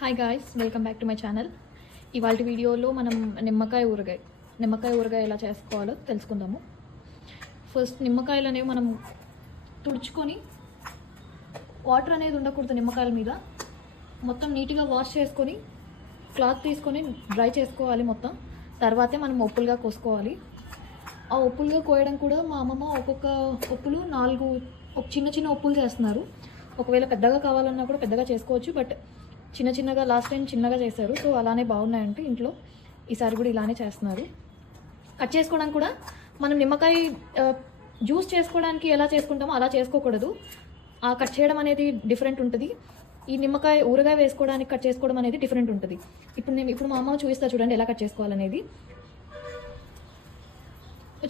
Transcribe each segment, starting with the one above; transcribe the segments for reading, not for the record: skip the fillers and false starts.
Hi guys, welcome back to my channel. ఇవాళ వీడియోలో మనం నిమ్మకాయ ఊరగాయ ఎలా చేసుకోవాలో తెలుసుకుందాము. ఫస్ట్ నిమ్మకాయలు అనేవి మనం తుడుచుకొని, వాటర్ అనేది ఉండకూడదు నిమ్మకాయల మీద, మొత్తం నీట్గా వాష్ చేసుకొని క్లాత్ తీసుకొని డ్రై చేసుకోవాలి మొత్తం. తర్వాతే మనం ఒప్పులుగా కోసుకోవాలి. ఆ ఒప్పులుగా కోయడం కూడా మా అమ్మమ్మ ఒక్కొక్క ఒప్పులు 4 చిన్న చిన్న ఒప్పులు చేస్తున్నారు. ఒకవేళ పెద్దగా కావాలన్నా కూడా పెద్దగా చేసుకోవచ్చు, బట్ చిన్నగా లాస్ట్ టైం చిన్నగా చేశారు, సో అలానే బాగున్నాయంటే ఇంట్లో ఈసారి కూడా ఇలానే చేస్తున్నారు. కట్ చేసుకోవడానికి కూడా మనం నిమ్మకాయ జ్యూస్ చేసుకోవడానికి ఎలా చేసుకుంటామో అలా చేసుకోకూడదు. ఆ కట్ చేయడం అనేది డిఫరెంట్ ఉంటుంది. ఈ నిమ్మకాయ ఊరగాయ వేసుకోవడానికి కట్ చేసుకోవడం అనేది డిఫరెంట్ ఉంటుంది. ఇప్పుడు మా అమ్మ చూపిస్తా చూడండి ఎలా కట్ చేసుకోవాలనేది.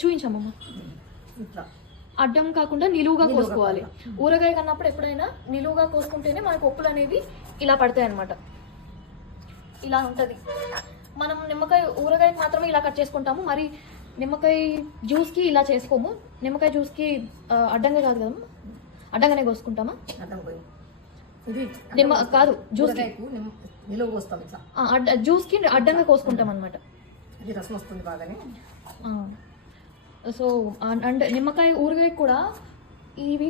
చూపించమ్మమ్మ. అడ్డం కాకుండా నిలువుగా కోసుకోవాలి. ఊరగాయ కన్నప్పుడు ఎప్పుడైనా నిలువుగా కోసుకుంటేనే మనకు ఒప్పులు అనేవి ఇలా పడతాయి అన్నమాట. ఇలా ఉంటుంది. మనం నిమ్మకాయ ఊరగాయకి మాత్రమే ఇలా కట్ చేసుకుంటాము, మరి నిమ్మకాయ జ్యూస్కి ఇలా చేసుకోము. నిమ్మకాయ జ్యూస్కి అడ్డంగా కాదు కదమ్మా, అడ్డంగానే కోసుకుంటామా? కాదు, జ్యూస్కి అడ్డంగా కోసుకుంటాం అనమాట. సో అండ్ నిమ్మకాయ ఊరగాయ కూడా ఇవి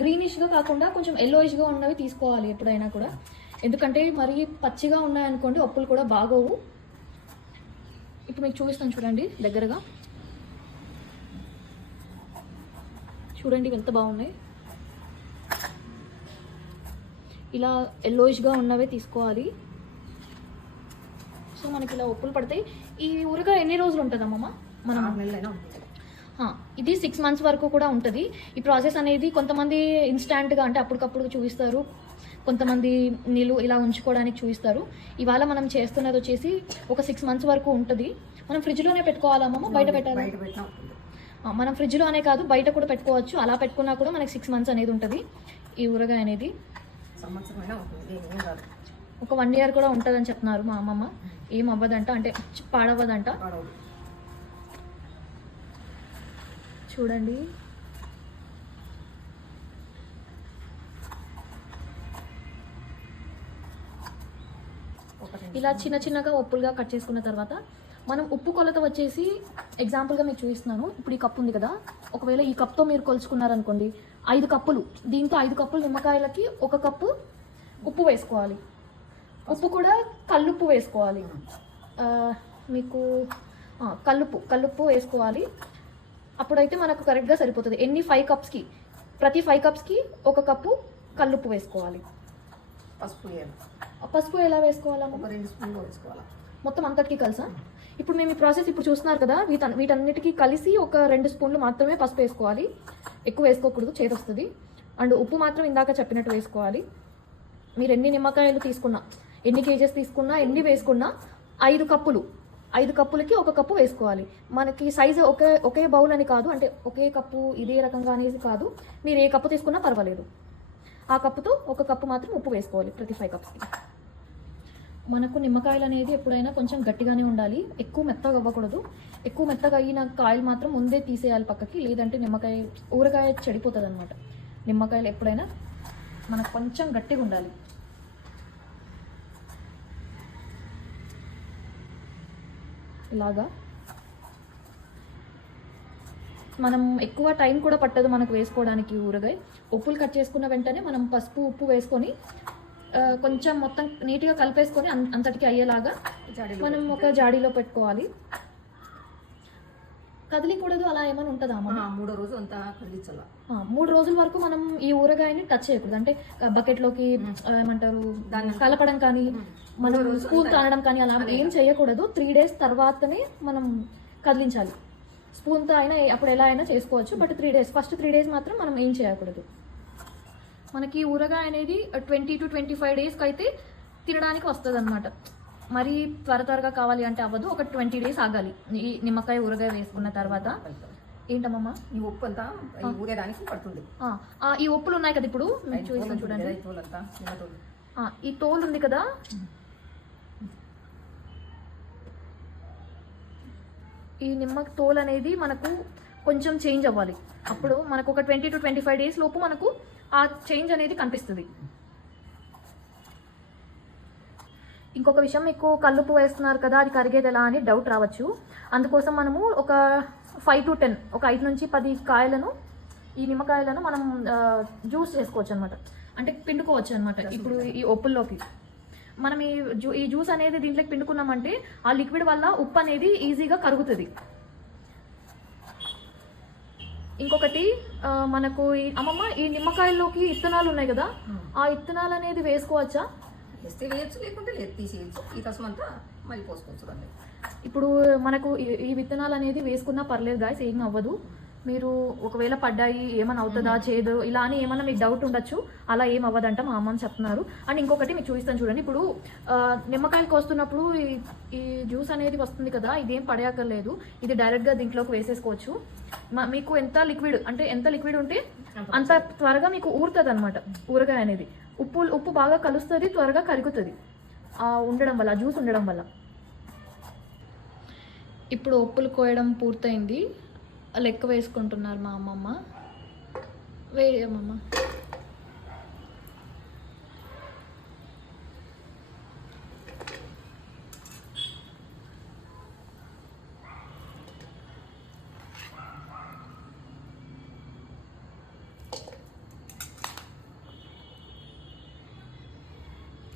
గ్రీనిష్గా కాకుండా కొంచెం ఎల్లోయిష్గా ఉన్నవి తీసుకోవాలి ఎప్పుడైనా కూడా, ఎందుకంటే మరి పచ్చిగా ఉన్నాయనుకోండి ఒప్పులు కూడా బాగోవు. ఇప్పుడు మీకు చూపిస్తాను చూడండి దగ్గరగా. చూడండి ఎంత బాగున్నాయి. ఇలా ఎల్లోయిష్గా ఉన్నవే తీసుకోవాలి. సో మనకి ఇలా ఒప్పులు పడతాయి. ఈ ఊరగాయ ఎన్ని రోజులు ఉంటుందమ్మమ్మ? మనం ఇది 6 months వరకు కూడా ఉంటుంది. ఈ ప్రాసెస్ అనేది కొంతమంది ఇన్స్టాంట్గా అంటే అప్పటికప్పుడు చూపిస్తారు, కొంతమంది ఇలా ఉంచుకోవడానికి చూపిస్తారు. ఇవాళ మనం చేస్తున్నది వచ్చేసి ఒక 6 months వరకు ఉంటుంది. మనం ఫ్రిడ్జ్లోనే పెట్టుకోవాలమ్మా, బయట పెట్టాలి? మనం ఫ్రిడ్జ్లోనే కాదు బయట కూడా పెట్టుకోవచ్చు. అలా పెట్టుకున్నా కూడా మనకి 6 months అనేది ఉంటుంది ఈ ఊరగాయ అనేది. ఒక 1 year కూడా ఉంటుందని చెప్తున్నారు మా అమ్మమ్మ. ఏం అవ్వదంట, అంటే పాడవ్వదంట. చూడండి ఇలా చిన్నగా ఒప్పులుగా కట్ చేసుకున్న తర్వాత మనం ఉప్పు కొలత వచ్చేసి ఎగ్జాంపుల్గా మీకు చూపిస్తున్నాను. ఇప్పుడు ఈ కప్పు ఉంది కదా, ఒకవేళ ఈ కప్తో మీరు కొలుచుకున్నారనుకోండి 5 కప్పులు, దీంతో 5 కప్పులు నిమ్మకాయలకి 1 కప్పు ఉప్పు వేసుకోవాలి. ఉప్పు కూడా కల్లుప్పు వేసుకోవాలి. మీకు కల్లుప్పు వేసుకోవాలి. అప్పుడైతే మనకు కరెక్ట్గా సరిపోతుంది. 5 కప్స్కి ప్రతి 5 కప్స్కి 1 కప్పు కల్లుప్పు వేసుకోవాలి. పసుపు ఎలా వేసుకోవాలమ్మా? 2 స్పూన్లు వేసుకోవాలి మొత్తం అంతటికి కలిసా? ఇప్పుడు మేము ఈ ప్రాసెస్ ఇప్పుడు చూస్తున్నారు కదా, వీటన్నిటికీ కలిసి ఒక 2 స్పూన్లు మాత్రమే పసుపు వేసుకోవాలి. ఎక్కువ వేసుకోకూడదు, చేదు వస్తుంది. అండ్ ఉప్పు మాత్రం ఇందాక చెప్పినట్టు వేసుకోవాలి. మీరు ఎన్ని నిమ్మకాయలు తీసుకున్నా, ఎన్ని కేజెస్ తీసుకున్నా, ఎన్ని వేసుకున్నా 5 కప్పులకి 1 కప్పు వేసుకోవాలి. మనకి సైజు ఒకే బౌల్ అని కాదు, అంటే ఒకే కప్పు ఇదే రకంగా అనేది కాదు. మీరు ఏ కప్పు తీసుకున్నా పర్వాలేదు. ఆ కప్పుతో 1 కప్పు మాత్రం ఉప్పు వేసుకోవాలి ప్రతి 5 కప్స్కి. మనకు నిమ్మకాయలు అనేది ఎప్పుడైనా కొంచెం గట్టిగానే ఉండాలి, ఎక్కువ మెత్తగా అవ్వకూడదు. ఎక్కువ మెత్తగా అయిన కాయలు మాత్రం ముందే తీసేయాలి పక్కకి, లేదంటే ఊరగాయ చెడిపోతుంది అనమాట. నిమ్మకాయలు ఎప్పుడైనా మనకు కొంచెం గట్టిగా ఉండాలి. ఇలాగా మనం ఎక్కువ టైం కూడా పట్టదు మనకు వేసుకోవడానికి ఊరగాయ. ఉప్పులు కట్ చేసుకున్న వెంటనే మనం పసుపు ఉప్పు వేసుకొని కొంచెం మొత్తం నీట్గా కలిపేసుకొని అంతటికి అయ్యేలాగా మనం ఒక జాడీలో పెట్టుకోవాలి. కదిలికూడదు అలా ఏమైనా ఉంటుందా అమ్మ? 3వ రోజు అంతా కదిలించాలి. 3 రోజుల వరకు మనం ఈ ఊరగాయని టచ్ చేయకూడదు. అంటే బకెట్లోకి ఏమంటారు దాన్ని కలపడం కానీ, మనం స్పూన్ తానడం కానీ అలా ఏం చేయకూడదు. 3 days తర్వాతనే మనం కదిలించాలి. స్పూన్తో అయినా అప్పుడు ఎలా అయినా చేసుకోవచ్చు, బట్ 3 days ఫస్ట్ 3 days మాత్రం మనం ఏం చేయకూడదు. మనకి ఊరగాయ అనేది 20 to 25 daysకి అయితే తినడానికి వస్తుంది అనమాట. మరి త్వరగా కావాలి అంటే అవ్వదు, ఒక 20 days ఆగాలి ఈ నిమ్మకాయ ఊరగాయ వేసుకున్న తర్వాత. ఏంటమ్మా? ఈ ఉప్పు అంతా ఊరేదానికి పడుతుంది. ఈ ఉప్పులు ఉన్నాయి కదా, ఇప్పుడు చూస్తాను చూడండి. ఈ తోలు ఉంది కదా, ఈ నిమ్మ తోలు అనేది మనకు కొంచెం చేంజ్ అవ్వాలి. అప్పుడు మనకు ఒక 20 to 25 days లోపు మనకు ఆ చేంజ్ అనేది కనిపిస్తుంది. ఇంకొక విషయం, మీకు కల్లుప్పు వేస్తున్నారు కదా, అది కరిగేది ఎలా అని డౌట్ రావచ్చు. అందుకోసం మనము ఒక 5 to 10, ఒక 5 నుంచి 10 కాయలను, ఈ నిమ్మకాయలను మనం జ్యూస్ చేసుకోవచ్చు అనమాట, అంటే పిండుకోవచ్చు అనమాట. ఇప్పుడు ఈ ఒప్పుల్లోకి మనం ఈ జ్యూస్ అనేది దీంట్లోకి పిండుకున్నామంటే ఆ లిక్విడ్ వల్ల ఉప్పు అనేది ఈజీగా కరుగుతుంది. ఇంకొకటి మనకు అమ్మమ్మ ఈ నిమ్మకాయల్లోకి ఇత్తనాలు ఉన్నాయి కదా, ఆ ఇత్తనాలు అనేది వేసుకోవచ్చా? వేస్తే వేయచ్చు, లేకుంటే లేదు, తీసేయచ్చు. ఈ రసం అంతా మళ్ళీ పోసుకోవచ్చు దాన్ని. ఇప్పుడు మనకు ఈ విత్తనాలు అనేది వేసుకున్నా పర్లేదు గాయస్, ఏం అవ్వదు. మీరు ఒకవేళ పడ్డాయి ఏమైనా అవుతుందా చేదు ఇలా అని ఏమన్నా మీకు డౌట్ ఉండొచ్చు, అలా ఏం అవ్వదంట మా అమ్మ అని చెప్తున్నారు. అండ్ ఇంకొకటి మీకు చూపిస్తాను చూడండి. ఇప్పుడు నిమ్మకాయలు కోస్తున్నప్పుడు ఈ జ్యూస్ అనేది వస్తుంది కదా, ఇదేం పడేయక్కర్లేదు, ఇది డైరెక్ట్గా దీంట్లోకి వేసేసుకోవచ్చు. మీకు ఎంత లిక్విడ్ ఉంటే అంత త్వరగా మీకు ఊరుతుంది అనమాట ఊరగాయ అనేది. ఉప్పు బాగా కలుస్తుంది, త్వరగా కరుగుతుంది ఉండడం వల్ల, జ్యూస్ ఉండడం వల్ల. ఇప్పుడు ఉప్పులు కోయడం పూర్తయింది, లెక్క వేసుకుంటున్నారు మా అమ్మమ్మ. వేయమ్మమ్మ.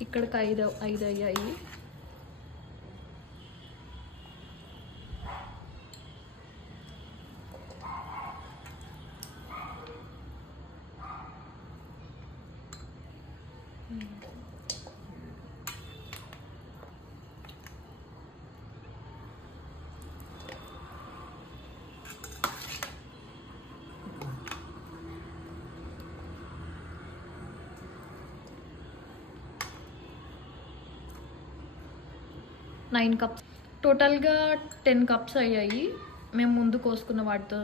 ఇక్కడికి 5 అయ్యాయి. నైన్ కప్స్ టోటల్గా 10 కప్స్ అయ్యాయి మేము ముందు కోసుకున్న వాటితో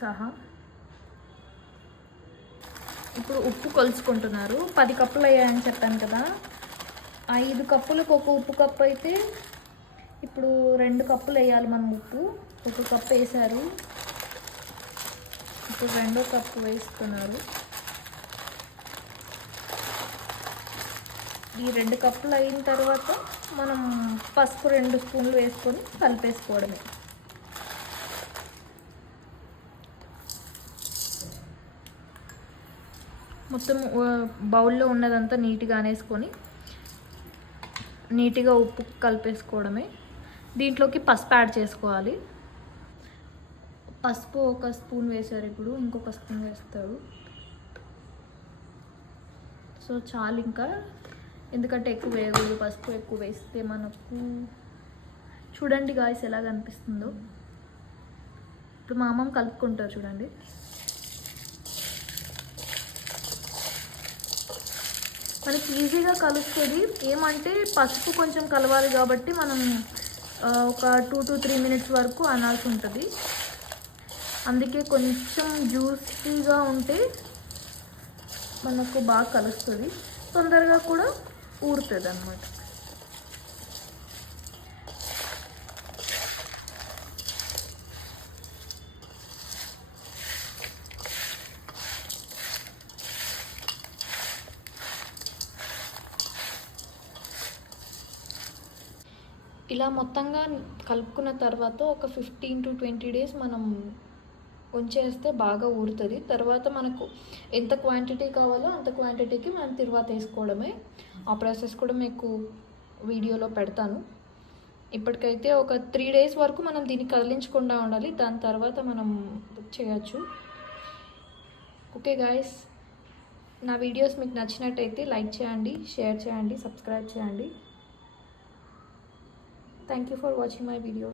సహా. ఇప్పుడు ఉప్పు కొలుచుకుంటున్నారు. 10 కప్పులు అయ్యాయని చెప్పాను కదా, 5 కప్పులకు ఒక ఉప్పు కప్పు అయితే ఇప్పుడు 2 కప్పులు వేయాలి మనం ఉప్పు. 1 కప్పు వేసారు, ఇప్పుడు 2వ కప్పు వేస్తున్నారు. ఈ 2 కప్పులు అయిన తర్వాత మనం పసుపు 2 స్పూన్లు వేసుకొని కలిపేసుకోవడమే. మొత్తం బౌల్లో ఉన్నదంతా నీట్గా అనేసుకొని నీట్గా ఉప్పు కలిపేసుకోవడమే. దీంట్లోకి పసుపు యాడ్ చేసుకోవాలి. పసుపు 1 స్పూన్ వేసారు, ఇప్పుడు ఇంకొక స్పూన్ వేస్తారు. సో చాలు ఇంకా, ఎందుకంటే ఎక్కువ వేయకూడదు. పసుపు ఎక్కువ వేస్తే మనకు చూడండి గాయస్ ఎలా కనిపిస్తుందో. ఇప్పుడు మా అమ్మమ్మ కలుపుకుంటారు చూడండి. మనకి ఈజీగా కలుస్తుంది. ఏమంటే పసుపు కొంచెం కలవాలి కాబట్టి మనం ఒక 2 to 3 minutes వరకు అనాల్సి ఉంటుంది. అందుకే కొంచెం జ్యూసీగా ఉంటే మనకు బాగా కలుస్తుంది, తొందరగా కూడా ఊరుతుంది అన్నమాట. ఇలా మొత్తంగా కలుపుకున్న తర్వాత ఒక 15 to 20 days మనం ఉంచేస్తే బాగా ఊరుతుంది. తర్వాత మనకు ఎంత క్వాంటిటీ కావాలో అంత క్వాంటిటీకి మనం తర్వాత వేసుకోవడమే. ఆ ప్రాసెస్ కూడా మీకు వీడియోలో పెడతాను. ఇప్పటికైతే ఒక 3 days వరకు మనం దీన్ని కదిలించకుండా ఉండాలి, దాని తర్వాత మనం చేయొచ్చు. ఓకే గాయస్, నా వీడియోస్ మీకు నచ్చినట్టయితే లైక్ చేయండి, షేర్ చేయండి, సబ్స్క్రైబ్ చేయండి. Thank you for watching my video.